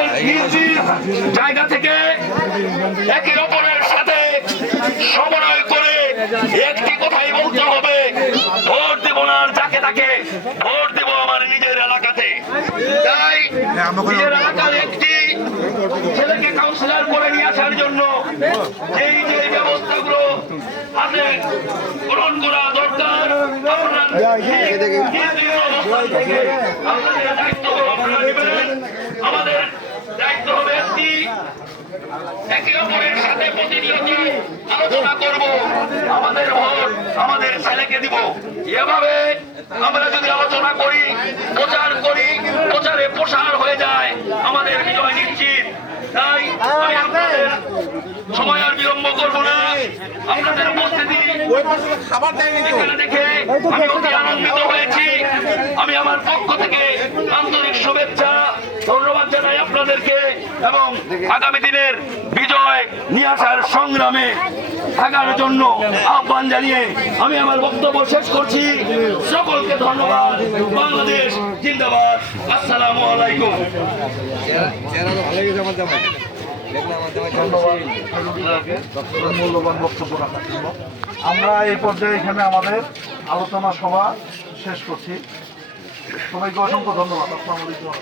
আমাদের নিজ জায়গা থেকে একে অপরের সাথে সমন্বয় করে একটি কথাই বলতে হবে, ভোট দেব না যাকে তাকে, ভোট দেব আমার নিজের এলাকাতে। তাই নিজের এলাকার একটি ছেলেকে কাউন্সিলর করে নিয়ে আসার জন্য যেই যে ব্যবস্থাগুলো হাতে গ্রহণ করা দরকার, আপনাদের দায়িত্ব আপনারা নেবেন। আমাদের দায়িত্ব হবে একটি, একে অপরের সাথে প্রতিনিয়ত আলোচনা করব, আমাদের ভোট আমাদের ছেলেকে দিব। এভাবে আমরা যদি আলোচনা করি, প্রচার করি, প্রচারে প্রসার হয়ে যায়, আমাদের বিজয় নিশ্চিত। তাই আমি আপনাদের সময় আর বিলম্ব করব না। আপনাদের উপস্থিতি এখানে দেখে আমি অতি আনন্দিত হয়েছি। আমি আমার পক্ষ থেকে আন্তরিক শুভেচ্ছা ধন্যবাদ জানাই আপনাদেরকে, এবং আগামী দিনের বিজয় নিয়ে আসার সংগ্রামে থাকার জন্য আহ্বান জানিয়ে আমি আমার বক্তব্য শেষ করছি। সকলকে ধন্যবাদ। বাংলাদেশ জিন্দাবাদ। আসসালামু আলাইকুম। মূল্যবান বক্তব্য রাখার জন্য আমরা এই পর্যায়ে এখানে আমাদের আলোচনা সভা শেষ করছি। সবাইকে অসংখ্য ধন্যবাদ। আসসালামু আলাইকুম।